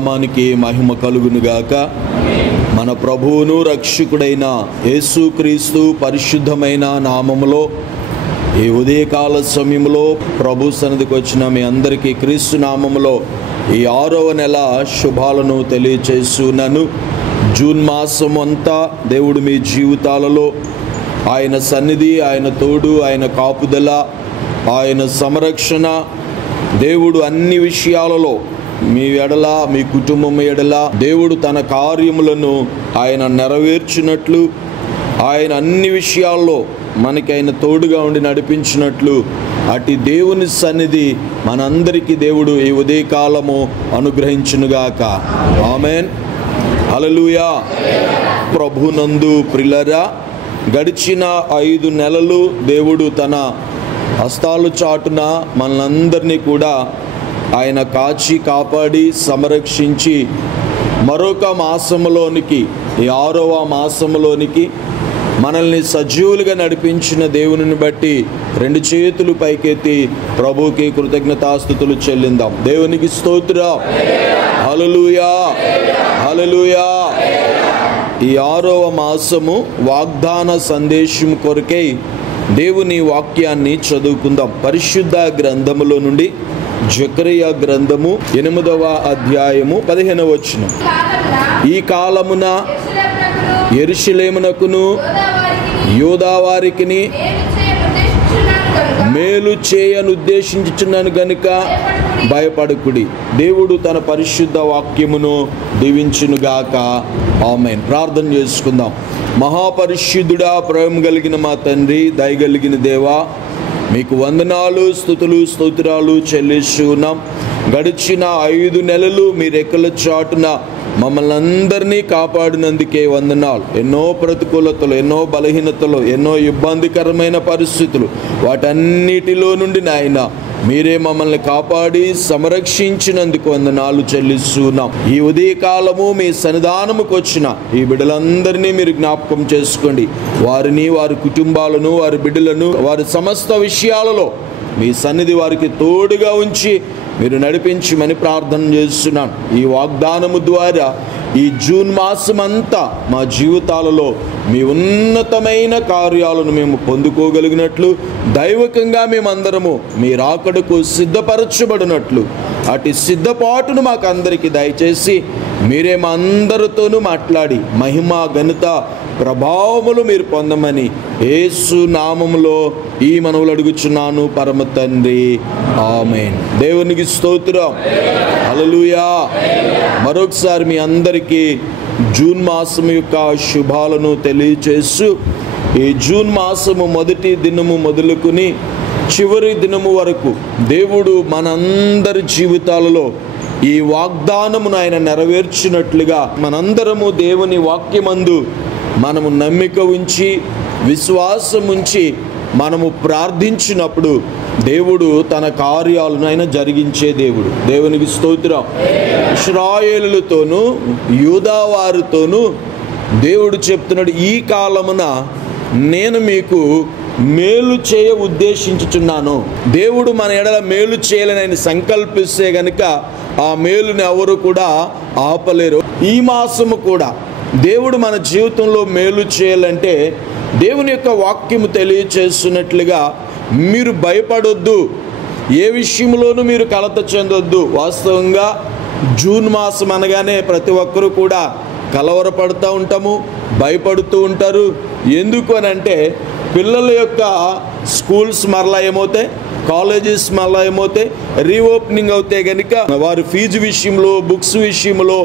నామానికి మహిమ కలుగునుగాక. మన ప్రభువును రక్షకుడైన యేసుక్రీస్తు పరిశుద్ధమైన నామములో ఈ ఉదయకాల సమయంలో ప్రభు సన్నిధికి వచ్చిన మీ అందరికీ క్రీస్తు నామములో ఈ 6వ నెల శుభాలను తెలియచేస్తున్నాను. జూన్ మాసం అంతా దేవుడు మీ జీవితాలలో ఆయన సన్నిధి, ఆయన తోడు, ఆయన కాపుదల, ఆయన సంరక్షణ, దేవుడు అన్ని విషయాలలో మీ ఎడల, మీ కుటుంబం ఎడల దేవుడు తన కార్యములను ఆయన నెరవేర్చినట్లు, ఆయన అన్ని విషయాల్లో మనకి ఆయన తోడుగా ఉండి నడిపించినట్లు అటు దేవుని సన్నిధి మనందరికీ దేవుడు ఈ ఉదయకాలము అనుగ్రహించునుగాక. ఆమేన్, హల్లెలూయా. ప్రభునందు ప్రియులారా, గడిచిన 5 నెలలు దేవుడు తన హస్తాలు చాటున మనందరినీ కూడా ఆయన కాచి కాపాడి సంరక్షించి మరొక మాసములోనికి, ఈ 6వ మాసములోనికి మనల్ని సజీవులుగా నడిపించిన దేవునిని బట్టి 2 చేతులు పైకెత్తి ప్రభువుకి కృతజ్ఞతాస్తుతులు చెల్లిందాం. దేవునికి స్తోత్రం. హల్లెలూయా, హల్లెలూయా. ఈ 6వ మాసము వాగ్దాన సందేశం కొరకై దేవుని వాక్యాన్ని చదువుకుందాం. పరిశుద్ధ గ్రంథములో నుండి జకరియా గ్రంథము 8వ అధ్యాయము 15వ వచనం. ఈ కాలమున యెరూషలేమునకును యూదా వారికిని మేలు చేయనుద్దేశించుచున్నాను గనుక భయపడకుడి. దేవుడు తన పరిశుద్ధ వాక్యమును దీవించునుగాక. ఆమేన్. ప్రార్థన చేసుకుందాం. మహాపరిశుద్ధుడా, ప్రేమ కలిగిన మా తండ్రి, దయగలిగిన దేవా, మీకు వందనాలు, స్తుతులు, స్తోత్రాలు చెల్లిస్తున్నాం. గడిచిన 5 నెలలు మీ రెక్కల చాటున మమ్మల్ని అందరినీ కాపాడినందుకే వందనాలు. ఎన్నో ప్రతికూలతలు, ఎన్నో బలహీనతలు, ఎన్నో ఇబ్బందికరమైన పరిస్థితులు, వాటన్నిటిలో నుండి నాయన మీరే మమ్మల్ని కాపాడి సంరక్షించినందుకు వందనాలు చెల్లిస్తున్నాం. ఈ ఉదయకాలము మీ సన్నిధానముకు వచ్చిన ఈ బిడ్డలందరినీ మీరు జ్ఞాపకం చేసుకోండి. వారిని, వారి కుటుంబాలను, వారి బిడ్డలను, వారి సమస్త విషయాలలో మీ సన్నిధి వారికి తోడుగా ఉంచి మీరు నడిపించమని ప్రార్థన చేస్తున్నాను. ఈ వాగ్దానము ద్వారా ఈ జూన్ మాసం అంతా మా జీవితాలలో మీ ఉన్నతమైన కార్యాలను మేము పొందుకోగలిగినట్లు, దైవకంగా మేమందరము మీ రాకడకు సిద్ధపరచబడినట్లు అటు సిద్ధపాటును మాకు అందరికీ దయచేసి మీరే మా అందరితోనూ మాట్లాడి మహిమ, ఘనత, ప్రభావములు మీరు పొందమని యేసు నామములో ఈ మనవులు అడుగుచున్నాను పరమ తండ్రి. ఆమేన్. దేవునికి స్తోత్రం. హల్లెలూయా. మరొకసారి మీ అందరికీ జూన్ మాసం యొక్క శుభాలను తెలియచేస్తూ, ఈ జూన్ మాసము మొదటి దినము మొదలుకొని చివరి దినము వరకు దేవుడు మనందరి జీవితాలలో ఈ వాగ్దానమును ఆయన నెరవేర్చినట్లుగా మనందరము దేవుని వాక్యమందు మనము నమ్మిక ఉంచి, విశ్వాసం ఉంచి మనము ప్రార్థించినప్పుడు దేవుడు తన కార్యాలను ఆయన జరిగించే దేవుడు. దేవునికి స్తోత్రం. ఇశ్రాయేలులతోనూ యూదా వారితోనూ దేవుడు చెప్తున్నాడు, ఈ కాలమున నేను మీకు మేలు చేయ ఉద్దేశించుచున్నాను. దేవుడు మన ఎడల మేలు చేయాలని ఆయన సంకల్పిస్తే గనుక ఆ మేలుని ఎవరు కూడా ఆపలేరు. ఈ మాసము కూడా దేవుడు మన జీవితంలో మేలు చేయాలంటే దేవుని యొక్క వాక్యము తెలియచేస్తున్నట్లుగా మీరు భయపడొద్దు, ఏ విషయంలోనూ మీరు కలత చెందొద్దు. వాస్తవంగా జూన్ మాసం అనగానే ప్రతి ఒక్కరూ కూడా కలవరపడుతూ ఉంటాము, భయపడుతూ ఉంటారు. ఎందుకు అని అంటే పిల్లల యొక్క స్కూల్స్ మరలా ఏమవుతాయి, కాలేజెస్ మళ్ళా ఏమవుతాయి, రీఓపెనింగ్ అవుతే కనుక వారి ఫీజు విషయంలో, బుక్స్ విషయంలో,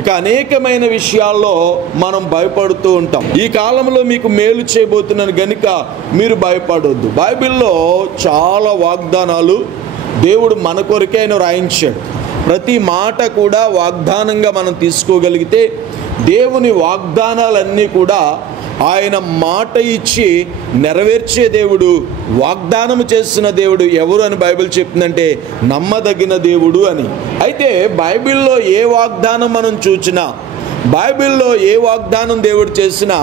ఇక అనేకమైన విషయాల్లో మనం భయపడుతూ ఉంటాం. ఈ కాలంలో మీకు మేలు చేయబోతున్నాను కనుక మీరు భయపడొద్దు. బైబిల్లో చాలా వాగ్దానాలు దేవుడు మన కొరకే ఆయన రాయించాడు. ప్రతి మాట కూడా వాగ్దానంగా మనం తీసుకోగలిగితే దేవుని వాగ్దానాలన్నీ కూడా ఆయన మాట ఇచ్చి నెరవేర్చే దేవుడు, వాగ్దానం చేస్తున్న దేవుడు ఎవరు అని బైబిల్ చెప్తుందంటే నమ్మదగిన దేవుడు అని. అయితే బైబిల్లో ఏ వాగ్దానం మనం చూసినా, బైబిల్లో ఏ వాగ్దానం దేవుడు చేసినా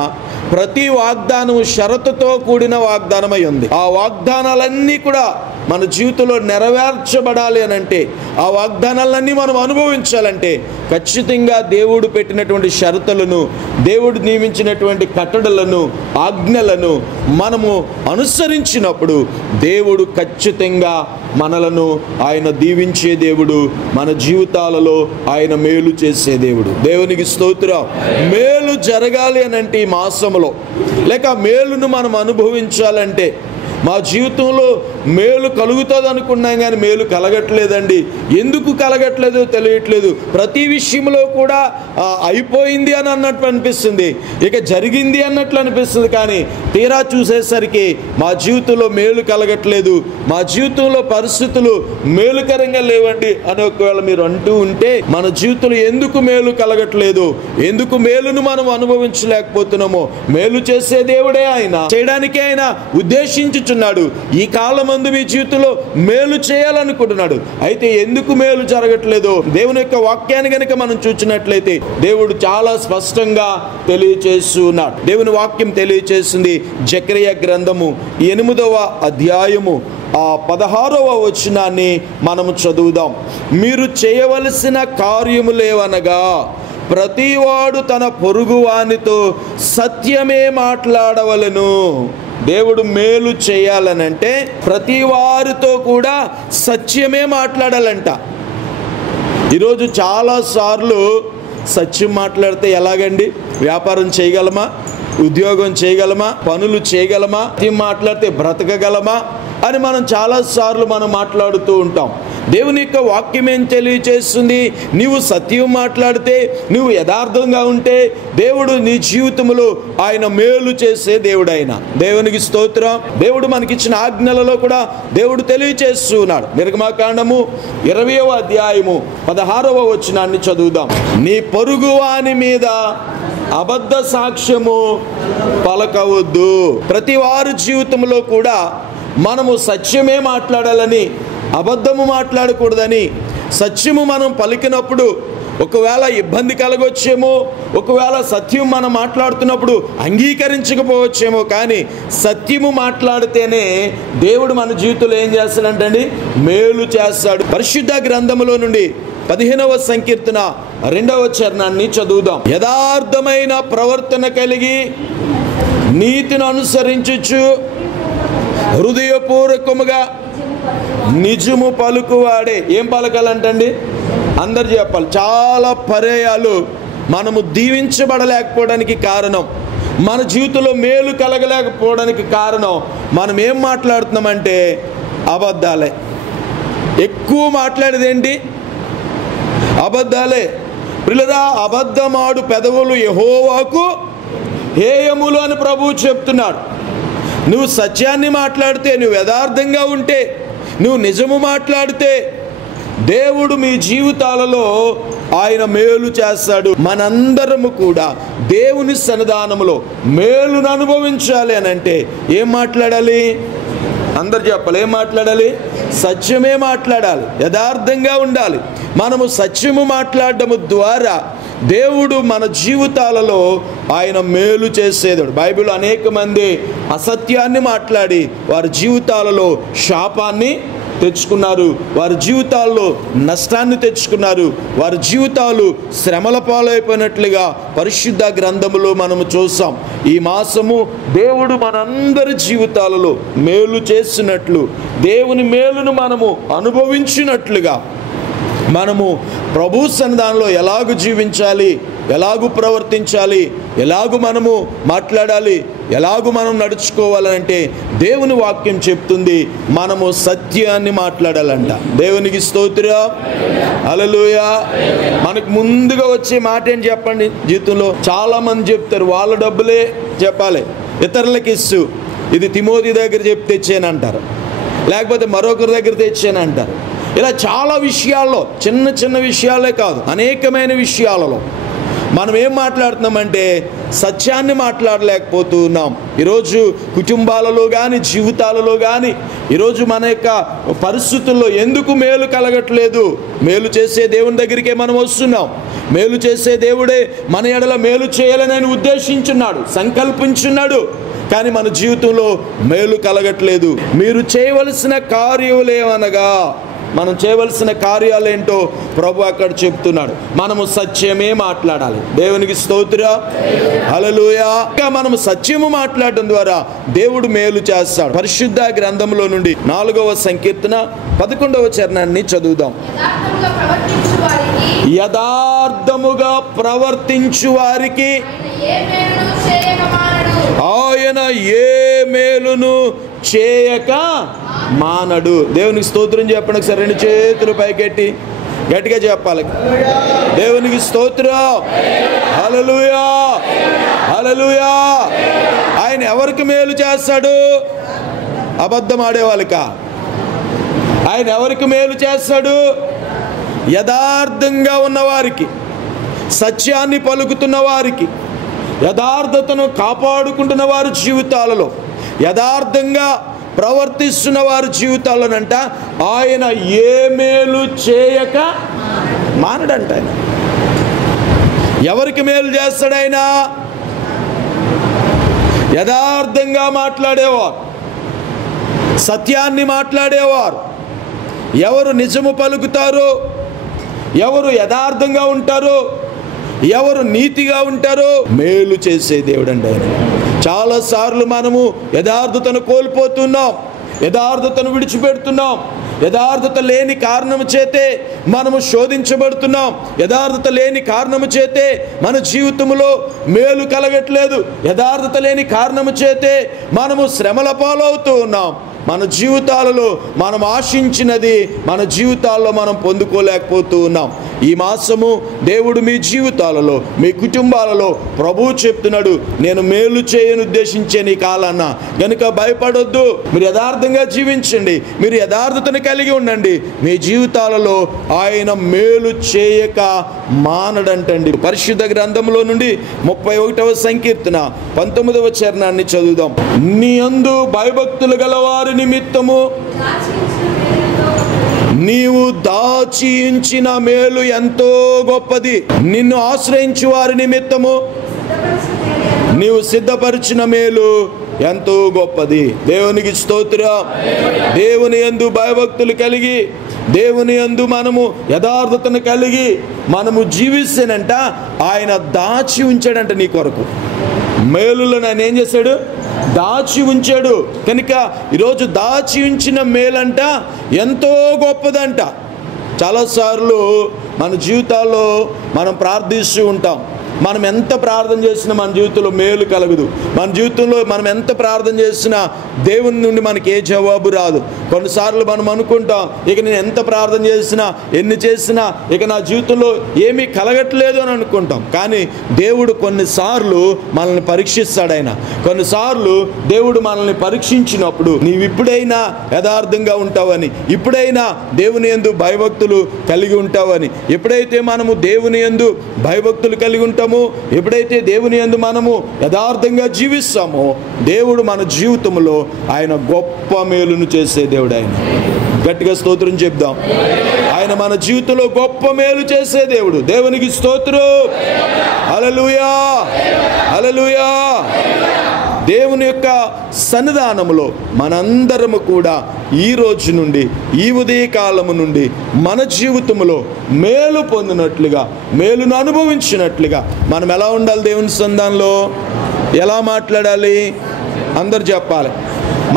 ప్రతి వాగ్దానం షరతుతో కూడిన వాగ్దానమై ఉంది. ఆ వాగ్దానాలన్నీ కూడా మన జీవితంలో నెరవేర్చబడాలి అని అంటే, ఆ వాగ్దానాలన్నీ మనం అనుభవించాలంటే ఖచ్చితంగా దేవుడు పెట్టినటువంటి షరతులను, దేవుడు నియమించినటువంటి కట్టడలను, ఆజ్ఞలను మనము అనుసరించినప్పుడు దేవుడు ఖచ్చితంగా మనలను ఆయన దీవించే దేవుడు, మన జీవితాలలో ఆయన మేలు చేసే దేవుడు. దేవునికి స్తోత్రం. మేలు జరగాలి అని అంటే ఈ మాసంలో, లేక మేలును మనం అనుభవించాలంటే, మా జీవితంలో మేలు కలుగుతుంది అనుకున్నాం కానీ మేలు కలగట్లేదండి. ఎందుకు కలగట్లేదో తెలియట్లేదు. ప్రతి విషయంలో కూడా అయిపోయింది అని అన్నట్టు అనిపిస్తుంది, ఇక జరిగింది అన్నట్లు అనిపిస్తుంది. కానీ తీరా చూసేసరికి మా జీవితంలో మేలు కలగట్లేదు, మా జీవితంలో పరిస్థితులు మేలుకరంగా లేవండి అని ఒకవేళ మీరు అంటూ ఉంటే, మన జీవితంలో ఎందుకు మేలు కలగట్లేదు, ఎందుకు మేలును మనం అనుభవించలేకపోతున్నామో, మేలు చేసే దేవుడే ఆయన, చేయడానికే ఆయన ఉద్దేశించుచున్నాడు. ఈ కాలమందు మీ జీవితంలో మేలు చేయాలనుకుంటున్నాడు. అయితే ఎందుకు మేలు జరగట్లేదు? దేవుని యొక్క వాక్యాన్ని కనుక మనం చూసినట్లయితే దేవుడు చాలా స్పష్టంగా తెలియచేస్తున్నాడు. దేవుని వాక్యం తెలియచేస్తుంది. జకరియా గ్రంథము 8వ అధ్యాయము 16వ వచనాన్ని మనము చదువుదాం. మీరు చేయవలసిన కార్యములేవనగా, ప్రతివాడు తన పొరుగువానితో సత్యమే మాట్లాడవలెను. దేవుడు మేలు చేయాలనంటే ప్రతి వారితో కూడా సత్యమే మాట్లాడాలంట. ఈరోజు చాలాసార్లు సత్యం మాట్లాడితే ఎలాగండి? వ్యాపారం చేయగలమా? ఉద్యోగం చేయగలమా? పనులు చేయగలమా? సత్యం మాట్లాడితే బ్రతకగలమా అని మనం చాలాసార్లు మనం మాట్లాడుతూ ఉంటాం. దేవుని యొక్క వాక్యం ఏం తెలియచేస్తుంది? నీవు సత్యం మాట్లాడితే, నువ్వు యథార్థంగా ఉంటే దేవుడు నీ జీవితంలో ఆయన మేలు చేసే దేవుడు ఆయన. దేవునికి స్తోత్రం. దేవుడు మనకిచ్చిన ఆజ్ఞలలో కూడా దేవుడు తెలియచేస్తున్నాడు. నిర్గమకాండము 20వ అధ్యాయము 16వ వచనాన్ని చదువుదాం. నీ పొరుగువాని మీద అబద్ధ సాక్ష్యము పలకవద్దు. ప్రతి వారి జీవితంలో కూడా మనము సత్యమే మాట్లాడాలని, అబద్ధము మాట్లాడకూడదని, సత్యము మనం పలికినప్పుడు ఒకవేళ ఇబ్బంది కలగొచ్చేమో, ఒకవేళ సత్యం మనం మాట్లాడుతున్నప్పుడు అంగీకరించకపోవచ్చేమో, కానీ సత్యము మాట్లాడితేనే దేవుడు మన జీవితంలో ఏం చేస్తాడంటండి? మేలు చేస్తాడు. పరిశుద్ధ గ్రంథములో నుండి 15వ సంకీర్తన 2వ చరణాన్ని చదువుదాం. యథార్థమైన ప్రవర్తన కలిగి నీతిని అనుసరించుచు హృదయపూర్వకముగా నిజము పలుకువాడే. ఏం పలకాలంటండి? అందరు చెప్పాలి. చాలా పర్యాయాలు మనము దీవించబడలేకపోవడానికి కారణం, మన జీవితంలో మేలు కలగలేకపోవడానికి కారణం, మనం ఏం మాట్లాడుతున్నామంటే అబద్ధాలే. ఎక్కువ మాట్లాడేది ఏంటి? అబద్ధాలే. పిల్లరా, అబద్ధమాడు పెదవులు యెహోవాకు హేయములు అని ప్రభువు చెప్తున్నాడు. నువ్వు సత్యాన్ని మాట్లాడితే, నువ్వు యథార్థంగా ఉంటే, నువ్వు నిజము మాట్లాడితే దేవుడు మీ జీవితాలలో ఆయన మేలు చేస్తాడు. మనందరము కూడా దేవుని సన్నిధానములో మేలును అనుభవించాలి అని అంటే ఏం మాట్లాడాలి? అందరు చెప్పాలి. ఏం మాట్లాడాలి? సత్యమే మాట్లాడాలి, యథార్థంగా ఉండాలి. మనము సత్యము మాట్లాడటము ద్వారా దేవుడు మన జీవితాలలో ఆయన మేలు చేసేదాడు. బైబిల్ అనేక మంది అసత్యాన్ని మాట్లాడి వారి జీవితాలలో శాపాన్ని తెచ్చుకున్నారు, వారి జీవితాల్లో నష్టాన్ని తెచ్చుకున్నారు, వారి జీవితాలు శ్రమల పాలైపోయినట్లుగా పరిశుద్ధ గ్రంథములో మనము చూసాం. ఈ మాసము దేవుడు మనందరి జీవితాలలో మేలు చేసినట్లు, దేవుని మేలును మనము అనుభవించినట్లుగా మనము ప్రభు సన్నిధానంలో ఎలాగూ జీవించాలి, ఎలాగూ ప్రవర్తించాలి, ఎలాగూ మనము మాట్లాడాలి, ఎలాగూ మనం నడుచుకోవాలంటే దేవుని వాక్యం చెప్తుంది మనము సత్యాన్ని మాట్లాడాలంట. దేవునికి స్తోత్రం. హల్లెలూయా. మనకు ముందుగా వచ్చే మాట ఏంటి చెప్పండి? జీవితంలో చాలామంది చెప్తారు వాళ్ళ డబ్బులే చెప్పాలి, ఇతరులకు ఇస్తూ ఇది తిమోతి దగ్గర చెప్పి తెచ్చానంటారు, లేకపోతే మరొకరి దగ్గర తెచ్చానంటారు. ఇలా చాలా విషయాల్లో, చిన్న చిన్న విషయాలే కాదు, అనేకమైన విషయాలలో మనం ఏం మాట్లాడుతున్నామంటే సత్యాన్ని మాట్లాడలేకపోతున్నాం. ఈరోజు కుటుంబాలలో కానీ, జీవితాలలో కానీ ఈరోజు మన యొక్క పరిస్థితుల్లో ఎందుకు మేలు కలగట్లేదు? మేలు చేసే దేవుని దగ్గరికే మనం వస్తున్నాం, మేలు చేసే దేవుడే మన ఎడల మేలు చేయాలని ఉద్దేశించున్నాడు, సంకల్పించున్నాడు. కానీ మన జీవితంలో మేలు కలగట్లేదు. మీరు చేయవలసిన కార్యాలేమనగా, మనం చేయవలసిన కార్యాలేంటో ప్రభు అక్కడ చెప్తున్నాడు. మనము సత్యమే మాట్లాడాలి. దేవునికి స్తోత్రం, హల్లెలూయా. ఇంకా మనము సత్యము మాట్లాడడం ద్వారా దేవుడు మేలు చేస్తాడు. పరిశుద్ధ గ్రంథంలో నుండి 4వ సంకీర్తన 11వ చరణాన్ని చదువుదాం. యథార్థముగా ప్రవర్తించు వారికి ఆయన ఏ మేలును చేయక మానడు. దేవునికి స్తోత్రం చెప్పండి ఒకసారి. 2 చేతులు పైకెట్టి గట్టిగా చెప్పాలి. దేవునికి స్తోత్రం, హల్లెలూయా, హల్లెలూయా. ఆయన ఎవరికి మేలు చేస్తాడు? అబద్ధం ఆడేవాళ్ళక. ఆయన ఎవరికి మేలు చేస్తాడు? యథార్థంగా ఉన్నవారికి, సత్యాన్ని పలుకుతున్న వారికి, యథార్థతను కాపాడుకుంటున్న వారి జీవితాలలో, యథార్థంగా ప్రవర్తిస్తున్న వారి జీవితాల్లోనంట ఆయన ఏ మేలు చేయక మానడంట. ఆయన ఎవరికి మేలు చేస్తాడు? ఆయన యథార్థంగా మాట్లాడేవారు, సత్యాన్ని మాట్లాడేవారు, ఎవరు నిజము పలుకుతారో, ఎవరు యథార్థంగా ఉంటారో, ఎవరు నీతిగా ఉంటారో మేలు చేసే దేవుడు అండి ఆయన. చాలాసార్లు మనము యథార్థతను కోల్పోతున్నాం, యథార్థతను విడిచిపెడుతున్నాం. యథార్థత లేని కారణము చేతే మనము శోధించబడుతున్నాం. యథార్థత లేని కారణము చేతే మన జీవితంలో మేలు కలగట్లేదు. యథార్థత లేని కారణము చేతే మనము శ్రమల పాలవుతూ ఉన్నాం. మన జీవితాలలో మనం ఆశించినది మన జీవితాల్లో మనం పొందుకోలేకపోతూ ఉన్నాం. ఈ మాసము దేవుడు మీ జీవితాలలో, మీ కుటుంబాలలో ప్రభువు చెప్తున్నాడు, నేను మేలు చేయను ఉద్దేశించే నీ కాలాన్న గనుక భయపడొద్దు. మీరు యథార్థంగా జీవించండి, మీరు యథార్థతను కలిగి ఉండండి. మీ జీవితాలలో ఆయన మేలు చేయక మానడంటండి. పరిశుద్ధ గ్రంథంలో నుండి 31వ సంకీర్తన 19వ చరణాన్ని చదువుదాం. నీ యందు భయభక్తులు గలవారి నిమిత్తము నీవు దాచి ఉంచిన మేలు ఎంతో గొప్పది. నిన్ను ఆశ్రయించు వారి నిమిత్తము నీవు సిద్ధపరిచిన మేలు ఎంతో గొప్పది. దేవునికి స్తోత్రం. దేవుని యందు భయభక్తులు కలిగి, దేవుని యందు మనము యథార్థతను కలిగి మనము జీవిస్తేనంట ఆయన దాచి ఉంచాడంట నీ కొరకు. మేలులను ఆయన ఏం చేశాడు? దాచి ఉంచాడు. కనుక ఈరోజు దాచి ఉంచిన మేలంట ఎంతో గొప్పదంట. చాలాసార్లు మన జీవితాల్లో మనం ప్రార్థిస్తూ ఉంటాం. మనం ఎంత ప్రార్థన చేసినా మన జీవితంలో మేలు కలగదు. మన జీవితంలో మనం ఎంత ప్రార్థన చేసినా దేవుని నుండి మనకి ఏ జవాబు రాదు. కొన్నిసార్లు మనం అనుకుంటాం, ఇక నేను ఎంత ప్రార్థన చేసినా, ఎన్ని చేసినా ఇక నా జీవితంలో ఏమీ కలగట్లేదు అని అనుకుంటాం. కానీ దేవుడు కొన్నిసార్లు మనల్ని పరీక్షిస్తాడు. ఆయన కొన్నిసార్లు దేవుడు మనల్ని పరీక్షించినప్పుడు నీవు ఇప్పుడైనా యథార్థంగా ఉంటావని, ఇప్పుడైనా దేవుని యందు భయభక్తులు కలిగి ఉంటావని, ఎప్పుడైతే మనము దేవుని యందు భయభక్తులు కలిగి ఉంటామో, ఎప్పుడైతే దేవుని యందు మనము యథార్థంగా జీవిస్తామో దేవుడు మన జీవితంలో ఆయన గొప్ప మేలును చేసే దేవుడు. ఆయన గట్టిగా స్తోత్రం చెప్దాం. ఆయన మన జీవితంలో గొప్ప మేలు చేసే దేవుడు. దేవునికి స్తోత్రం, హల్లెలూయా, హల్లెలూయా. దేవుని యొక్క సన్నిధానములో మనందరము కూడా ఈ రోజు నుండి, ఈ ఉదయకాలము నుండి మన జీవితంలో మేలు పొందినట్లుగా, మేలును అనుభవించినట్లుగా మనం ఎలా ఉండాలి? దేవుని సన్నిధానంలో ఎలా మాట్లాడాలి? అందరు చెప్పాలి.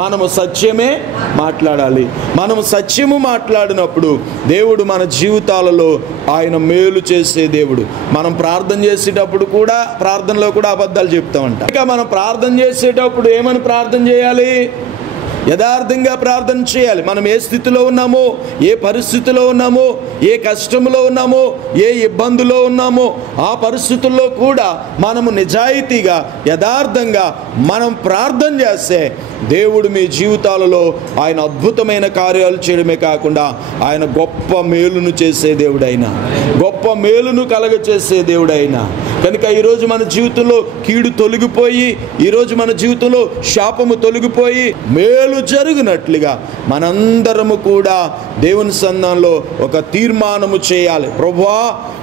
మనము సత్యమే మాట్లాడాలి. మనము సత్యము మాట్లాడినప్పుడు దేవుడు మన జీవితాలలో ఆయన మేలు చేసే దేవుడు. మనం ప్రార్థన చేసేటప్పుడు కూడా, ప్రార్థనలో కూడా అబద్ధాలు చెప్తామంట. ఇక మనం ప్రార్థన చేసేటప్పుడు ఏమని ప్రార్థన చేయాలి? యథార్థంగా ప్రార్థన చేయాలి. మనం ఏ స్థితిలో ఉన్నామో, ఏ పరిస్థితిలో ఉన్నామో, ఏ కష్టంలో ఉన్నామో, ఏ ఇబ్బందులో ఉన్నామో ఆ పరిస్థితుల్లో కూడా మనము నిజాయితీగా, యథార్థంగా మనం ప్రార్థన చేస్తే దేవుడు మీ జీవితాలలో ఆయన అద్భుతమైన కార్యాలు చేయడమే కాకుండా ఆయన గొప్ప మేలును చేసే దేవుడైనా, గొప్ప మేలును కలగచేసే దేవుడైనా, కనుక ఈరోజు మన జీవితంలో కీడు తొలగిపోయి, ఈరోజు మన జీవితంలో శాపము తొలగిపోయి మేలు జరుగునట్లుగా మనందరము కూడా దేవుని సన్నిధానంలో ఒక తీర్మానము చేయాలి. ప్రభువా,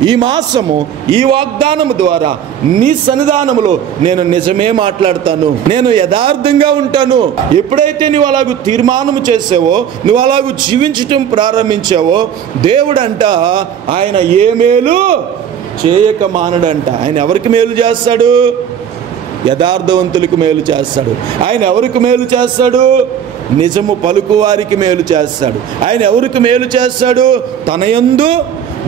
ఈ మాసము ఈ వాగ్దానము ద్వారా నీ సన్నిధానములో నేను నిజమే మాట్లాడతాను, నేను యథార్థంగా ఉంటాను. ఎప్పుడైతే నువ్వు అలాగూ తీర్మానం చేసావో, నువ్వు అలాగూ జీవించటం ప్రారంభించావో, దేవుడంట ఆయన ఏ మేలు చేయక మానడంట. ఆయన ఎవరికి మేలు చేస్తాడు? యథార్థవంతులకు మేలు చేస్తాడు. ఆయన ఎవరికి మేలు చేస్తాడు? నిజము పలుకువారికి మేలు చేస్తాడు. ఆయన ఎవరికి మేలు చేస్తాడు? తన యందు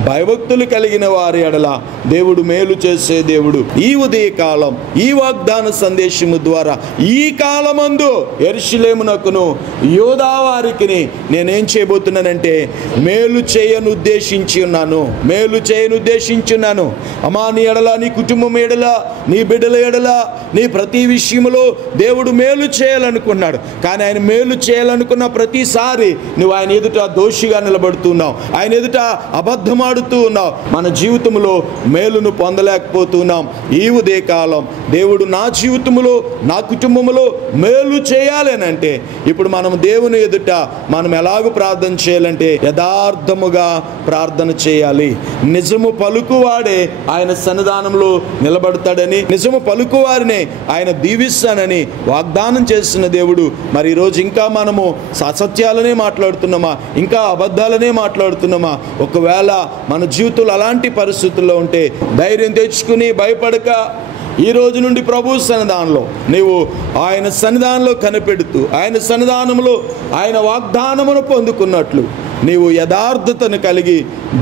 భయభక్తులు కలిగిన వారి ఎడల దేవుడు మేలు చేసే దేవుడు. ఈ ఉదయకాలం ఈ వాగ్దాన సందేశము ద్వారా ఈ కాలమందు యెరూషలేమునకును యూదా వారికి నేనేం చేయబోతున్నానంటే మేలు చేయను ఉద్దేశించి ఉన్నాను. మేలు చేయను ఉద్దేశించి ఉన్నాను. అమ్మా, నీ ఎడల, నీ కుటుంబం ఎడల, నీ బిడ్డల ఎడల, నీ ప్రతి విషయంలో దేవుడు మేలు చేయాలనుకున్నాడు. కానీ ఆయన మేలు చేయాలనుకున్న ప్రతిసారి నువ్వు ఆయన ఎదుట దోషిగా నిలబడుతున్నావు, ఆయన ఎదుట అబద్ధమాడుతూ ఉన్నావు. మన జీవితంలో మేలును పొందలేకపోతున్నాం. ఈ ఉదయకాలం దేవుడు నా జీవితంలో, నా కుటుంబంలో మేలు చేయాలి అని అంటే ఇప్పుడు మనం దేవుని ఎదుట మనం ఎలాగూ ప్రార్థన చేయాలంటే యథార్థముగా ప్రార్థన చేయాలి. నిజము పలుకువాడే ఆయన సన్నిధానంలో నిలబడతాడని, నిజము పలుకువారినే ఆయన దీవిస్తానని వాగ్దానం చేసిన దేవుడు. మరి ఈరోజు ఇంకా మనము అసత్యాలనే మాట్లాడుతున్నామా? ఇంకా అబద్ధాలనే మాట్లాడుతున్నామా? ఒకవేళ మన జీవితంలో అలాంటి పరిస్థితుల్లో ఉంటే ధైర్యం తెచ్చుకుని భయపడక ఈ రోజు నుండి ప్రభు సన్నిధానంలో నీవు ఆయన సన్నిధానంలో కనిపెడుతూ, ఆయన సన్నిధానంలో ఆయన వాగ్దానమును పొందుకున్నట్లు నీవు యథార్థతను కలిగి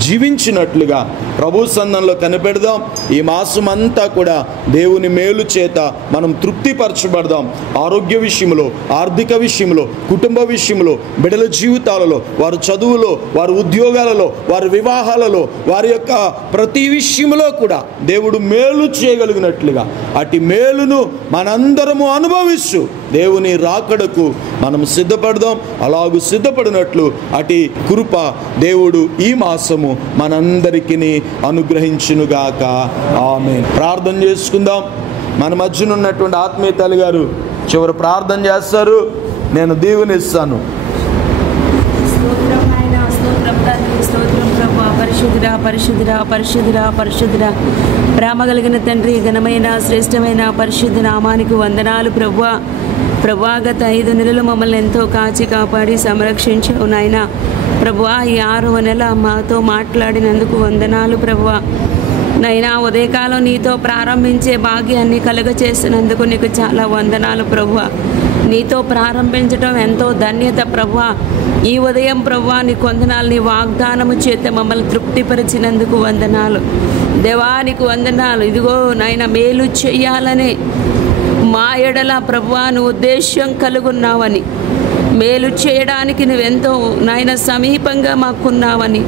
జీవించినట్లుగా ప్రభు సన్నిధానంలో కనిపెడదాం. ఈ మాసం అంతా కూడా దేవుని మేలు చేత మనం తృప్తిపరచబడదాం. ఆరోగ్య విషయంలో, ఆర్థిక విషయంలో, కుటుంబ విషయంలో, బిడ్డల జీవితాలలో, వారి చదువులో, వారి ఉద్యోగాలలో, వారి వివాహాలలో, వారి యొక్క ప్రతి విషయంలో కూడా దేవుడు మేలు చేయగలిగినట్లుగా అటు మేలును మనందరము అనుభవిస్తూ దేవుని రాకడకు మనం సిద్ధపడదాం. అలాగూ సిద్ధపడినట్లు అటు కృప దేవుడు ఈ మాసము మనందరికీ అనుగ్రహించునుగాక. ఆమేన్. ప్రార్థన చేసుకుందాం. మన మధ్యన ఉన్నటువంటి ఆత్మీయ తల్లి గారు చివరి ప్రార్థన చేస్తారు. నేను దీవెనిస్తాను. పరిశుద్ధుడా, పరిశుద్ధుడా, పరిశుద్ధుడా, పరిశుద్ధుడా, ప్రేమ కలిగిన తండ్రి, ఘనమైన శ్రేష్టమైన పరిశుద్ధ నామానికి వందనాలు ప్రభువా. ప్రభువా, గత 5 నెలలు మమ్మల్ని ఎంతో కాచి కాపాడి సంరక్షించావు నాయన. ప్రభువా, ఈ 6వ నెల మాతో మాట్లాడినందుకు వందనాలు ప్రభువా. నైనా ఉదయకాలం నీతో ప్రారంభించే భాగ్యాన్ని కలుగచేసినందుకు నీకు చాలా వందనాలు ప్రభువా. నీతో ప్రారంభించడం ఎంతో ధన్యత ప్రభువా. ఈ ఉదయం ప్రభువా నీ వందనాలు, నీ వాగ్దానము చేత మమ్మల్ని తృప్తిపరిచినందుకు వందనాలు దేవా, నీకు వందనాలు. ఇదిగో నాయన, మేలు చెయ్యాలని మా ఎడల ప్రభువా నువ్వు ఉద్దేశం కలుగున్నావని, మేలు చేయడానికి నువ్వెంతో నాయన సమీపంగా మాకున్నావని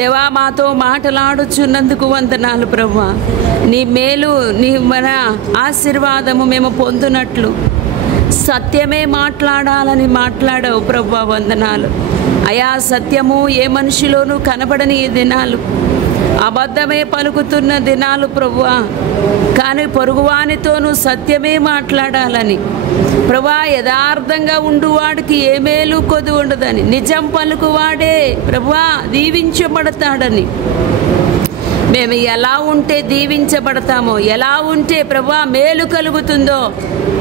దేవా మాతో మాట్లాడుచున్నందుకు వందనాలు ప్రభువా. నీ మేలు, నీ మన ఆశీర్వాదము మేము పొందునట్లు సత్యమే మాట్లాడాలని మాట్లాడావు ప్రభువా, వందనాలు అయా. సత్యము ఏ మనిషిలోనూ కనబడని ఈ దినాలు, అబద్ధమే పలుకుతున్న దినాలు ప్రభువా. కానీ పొరుగువానితోనూ సత్యమే మాట్లాడాలని ప్రభువా, యథార్థంగా ఉండువాడికి ఏ మేలు కొద్ది ఉండదని, నిజం పలుకువాడే ప్రభువా దీవించబడతాడని. మేము ఎలా ఉంటే దీవించబడతామో, ఎలా ఉంటే ప్రభువా మేలు కలుగుతుందో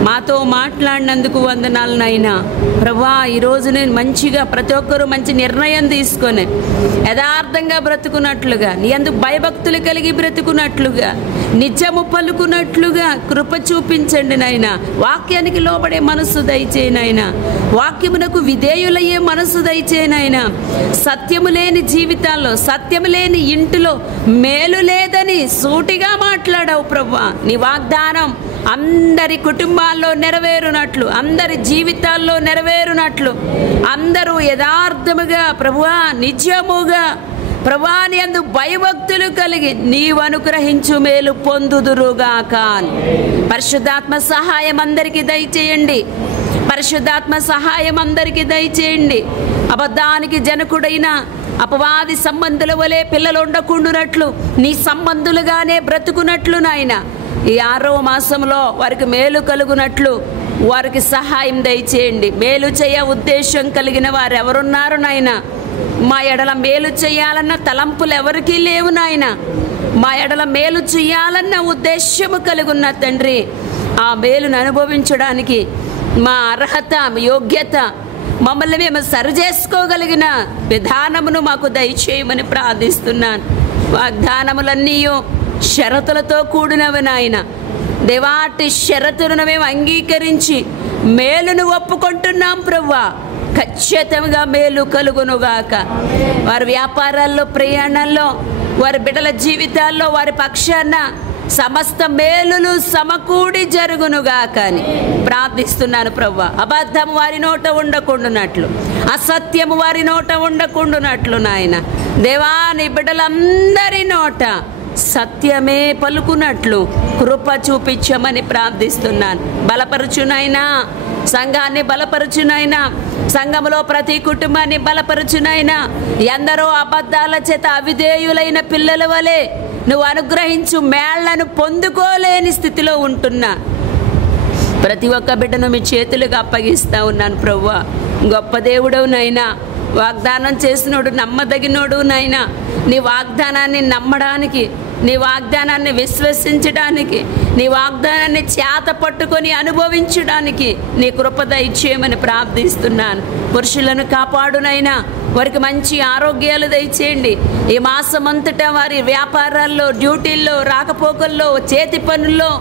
మాతో మాట్లాడినందుకు వందనాలు నాయనా. ప్రభువా, ఈరోజు నేను మంచిగా ప్రతి ఒక్కరూ మంచి నిర్ణయం తీసుకొని యథార్థంగా బ్రతుకున్నట్లుగా, నీ యందు భయభక్తులు కలిగి బ్రతుకున్నట్లుగా, నిజము పలుకున్నట్లుగా కృప చూపించండి నాయనా. వాక్యానికి లోబడే మనస్సు దయచేయి నాయనా. వాక్యమునకు విధేయులయ్యే మనస్సు దయచేయి నాయనా. సత్యము లేని జీవితాల్లో, సత్యము లేని ఇంటిలో మేలు లేదని సూటిగా మాట్లాడావు ప్రభువా. నీ వాగ్దానం అందరి కుటుంబాల్లో నెరవేరునట్లు, అందరి జీవితాల్లో నెరవేరునట్లు, అందరూ యథార్థముగా ప్రభువా, నిజముగా ప్రభువా నీ యందు భయభక్తులు కలిగి నీవు అనుగ్రహించు మేలు పొందుదురుగాక. పరిశుద్ధాత్మ సహాయం అందరికీ దయచేయండి. పరిశుద్ధాత్మ సహాయం అందరికీ దయచేయండి. అబద్ధానికి జనకుడైన అపవాది సంబంధుల వలె పిల్లలు ఉండకుండునట్లు నీ సంబంధులుగానే బ్రతుకున్నట్లు నాయన ఈ 6వ మాసంలో వారికి మేలు కలుగునట్లు వారికి సహాయం దయచేయండి. మేలు చేయ ఉద్దేశం కలిగిన వారు ఎవరున్నారు నాయన? మా ఎడల మేలు చేయాలన్న తలంపులు ఎవరికీ లేవు నాయన. మా ఎడల మేలు చేయాలన్న ఉద్దేశము కలిగున్న తండ్రి, ఆ మేలును అనుభవించడానికి మా అర్హత, యోగ్యత, మమ్మల్ని మేము సరి చేసుకోగలిగిన విధానమును మాకు దయచేయమని ప్రార్థిస్తున్నాను. వాగ్దానములన్నీ షరతులతో కూడినవి నాయన. దేవాటి షరతులను మేము అంగీకరించి మేలును ఒప్పుకుంటున్నాం ప్రభువా. ఖచ్చితంగా మేలు కలుగునుగాక. వారి వ్యాపారాల్లో, ప్రయాణాల్లో, వారి బిడ్డల జీవితాల్లో, వారి పక్షాన సమస్త మేలులు సమకూడి జరుగునుగాక అని ప్రార్థిస్తున్నాను ప్రభువా. అబద్ధం వారి నోట ఉండకుండానట్లు, అసత్యము వారి నోట ఉండకుండానట్లు నాయన దేవా, నీ బిడ్డలందరి నోట సత్యమే పలుకున్నట్లు కృప చూపించమని ప్రార్థిస్తున్నాను. బలపరచునైనా సంఘాన్ని, బలపరచునైనా సంఘములో ప్రతి కుటుంబాన్ని బలపరచునైనా. ఎందరో అబద్ధాల చేత అవిధేయులైన పిల్లల వలె నువ్వు అనుగ్రహించు మేళ్లను పొందుకోలేని స్థితిలో ఉంటున్నా ప్రతి ఒక్క బిడ్డను మీ చేతులుగా అప్పగిస్తా ఉన్నాను ప్రభువా. గొప్ప దేవుడవు నాయనా, వాగ్దానం చేసినోడు నమ్మదగినోడు నాయనా. నీ వాగ్దానాన్ని నమ్మడానికి, నీ వాగ్దానాన్ని విశ్వసించడానికి, నీ వాగ్దానాన్ని చేత పట్టుకొని అనుభవించడానికి నీ కృప దయచేయమని ప్రార్థిస్తున్నాను. పురుషులను కాపాడునైనా, వారికి మంచి ఆరోగ్యాలు దయచేయండి. ఈ మాసమంతటా వారి వ్యాపారాల్లో, డ్యూటీల్లో, రాకపోకల్లో, చేతి పనుల్లో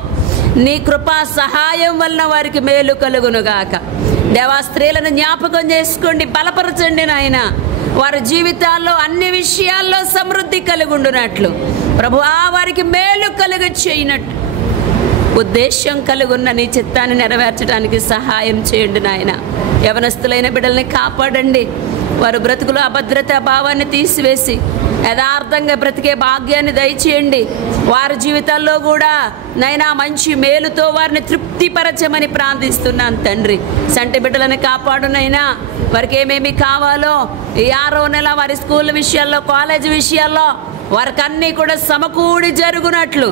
నీ కృపా సహాయం వలన వారికి మేలు కలుగునుగాక. దేవా, స్త్రీలను జ్ఞాపకం చేసుకోండి, బలపరచండి నాయన. వారి జీవితాల్లో అన్ని విషయాల్లో సమృద్ధి కలుగుండునట్లు ప్రభువా, వారికి మేలు కలుగ చేయనట్టు ఉద్దేశం కలుగున్న నీ చిత్తాన్ని నెరవేర్చడానికి సహాయం చేయండి నాయన. యవనస్తులైన బిడ్డల్ని కాపాడండి. వారు బ్రతుకులో అభద్రతా భావాన్ని తీసివేసి యథార్థంగా బ్రతికే భాగ్యాన్ని దయచేయండి. వారి జీవితాల్లో కూడా నైనా మంచి మేలుతో వారిని తృప్తిపరచమని ప్రార్థిస్తున్నాను తండ్రి. సంటి బిడ్డలను కాపాడునైనా, వారికి ఏమేమి కావాలో ఈ 6వ నెల వారి స్కూల్ విషయాల్లో, కాలేజీ విషయాల్లో వారికి అన్నీ కూడా సమకూడి జరుగునట్లు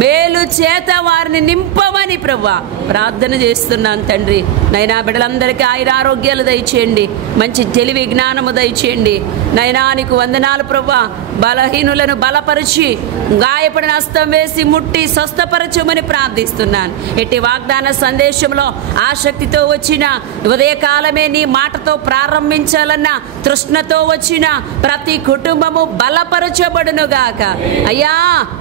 మేలు చేత వారిని నింపమని ప్రభువా ప్రార్థన చేస్తున్నాను తండ్రి. నైనా బిడ్డలందరికీ ఆయురారోగ్యాలు దయచేయండి, మంచి తెలివి జ్ఞానము దయచేయండి నైనా. నీకు వందనాలు ప్రభువా. బలహీనులను బలపరిచి గాయపడిన హస్తం వేసి ముట్టి స్వస్థపరచమని ప్రార్థిస్తున్నాను. ఎట్టి వాగ్దాన సందేశంలో ఆసక్తితో వచ్చిన, ఉదయకాలమే నీ మాటతో ప్రారంభించాలన్న తృష్ణతో వచ్చిన ప్రతి కుటుంబము బలపరచబడునుగాక. అయ్యా,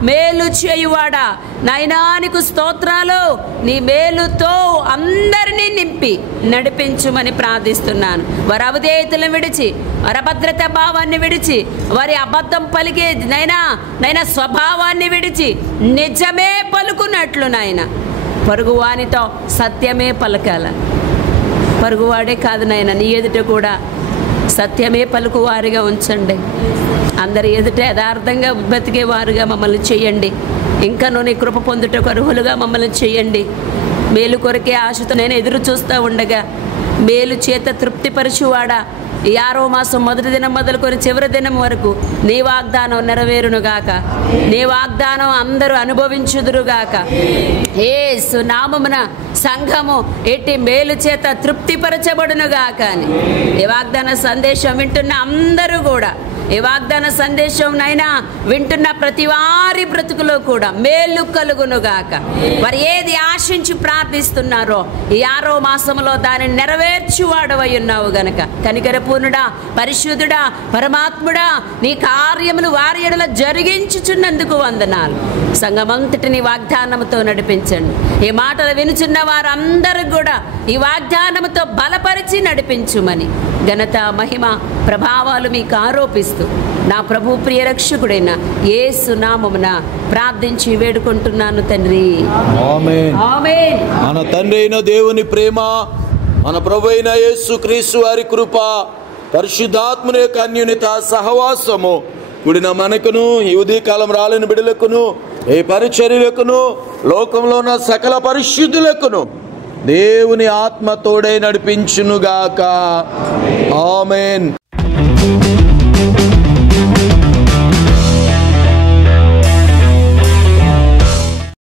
మేలు చేయువాడా నైనా నీకు స్తోత్రాలు. నీ మేలుతో అందరినీ నింపి నడిపించుమని ప్రార్థిస్తున్నాను. వారి అవిధేయతలను విడిచి, వారి అభద్రత భావాన్ని విడిచి, వారి అబద్ధం పలికే నైనా స్వభావాన్ని విడిచి నిజమే పలుకున్నట్లు నాయన పరుగువానితో సత్యమే పలకాల. పరుగువాడే కాదు నాయన, నీ ఎదుట కూడా సత్యమే పలుకువారిగా ఉంచండి. అందరి ఎదుట యథార్థంగా బ్రతికేవారుగా మమ్మల్ని చేయండి. ఇంకా నీ కృప పొందుటకు అర్హులుగా మమ్మల్ని చేయండి. మేలు కొరకే ఆశతో నేను ఎదురు చూస్తూ ఉండగా మేలు చేత తృప్తిపరచువాడా, ఈ 6వ మాసం మొదటి దినం మొదలుకొని చివరి దినం వరకు నీ వాగ్దానం నెరవేరునుగాక. నీ వాగ్దానం అందరూ అనుభవించుదురుగాక. యేసు నామమున సంఘము ఎట్టి మేలు చేత తృప్తిపరచబడునుగాక అని ఈ వాగ్దాన సందేశం వింటున్న అందరూ కూడా, ఈ వాగ్దాన సందేశం నైనా వింటున్న ప్రతి వారి బ్రతుకులో కూడా మేలు కలుగునుగాక. వారు ఏది ఆశించి ప్రార్థిస్తున్నారో ఈ 6వ మాసంలో దాన్ని నెరవేర్చువాడవై ఉన్నావు గనక కనికరపూర్ణుడా, పరిశుద్ధుడా, పరమాత్ముడా, నీ కార్యములు వారి ఎడల జరిగించుచున్నందుకు వందనాలు. సంఘమంతటిని వాగ్దానముతో నడిపించండి. ఈ మాటలు వినుచున్న వారందరూ కూడా ఈ వాగ్దానముతో బలపరిచి నడిపించుమని ఘనత, మహిమ, ప్రభావాలు మీకు ఆరోపిస్తూ నా ప్రభు ప్రియ రక్షకుడైన యేసు నామమున ప్రార్థించి వేడుకుంటున్నాను తండ్రి. ఆమేన్. ఆమేన్. మన తండ్రి అయిన దేవుని ప్రేమ, మన ప్రభు అయిన యేసు క్రీస్తు వారి కృప, పరిశుద్ధాత్మని యొక్క అన్యోన్యత సహవాసము కూడిన మనకును, ఈ ఉదయకాలం రాలేని బిడ్డలకును, ఏ పరిచర్యలకును, లోకంలో ఉన్న సకల పరిశుద్ధులకును దేవుని ఆత్మ తోడై నడిపించునుగాక. ఆమేన్.